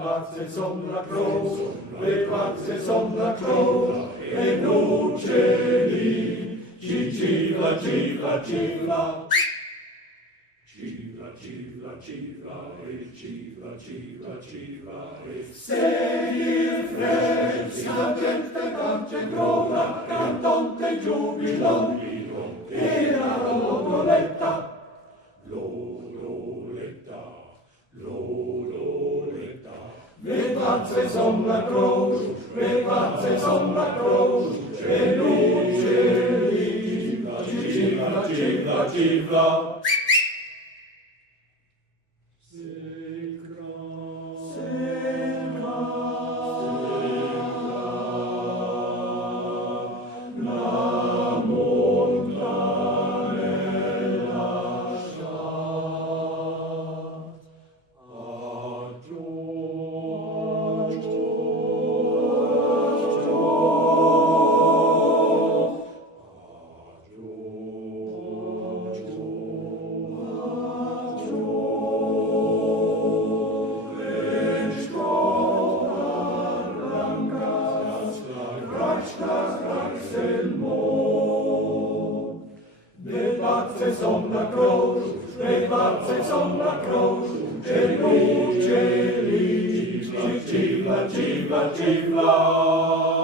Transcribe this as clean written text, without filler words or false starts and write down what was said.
Pace sombra croce, le pace sombra croce, e non c'è lì, cicila, cicila, cicila. Cicila, cicila, cicila, e cicila, cicila, cicila, e sei il fresco, la gente canta e groda, cantante giubilon, e la lodoletta, lodoletta, lodoletta. Le pazze son la croce, le pazze son la croce, e luce lì, cicla, cicla, cicla. Le pazze son la croce, le pazze son la croce, e luce lì, cicla, cicla, cicla.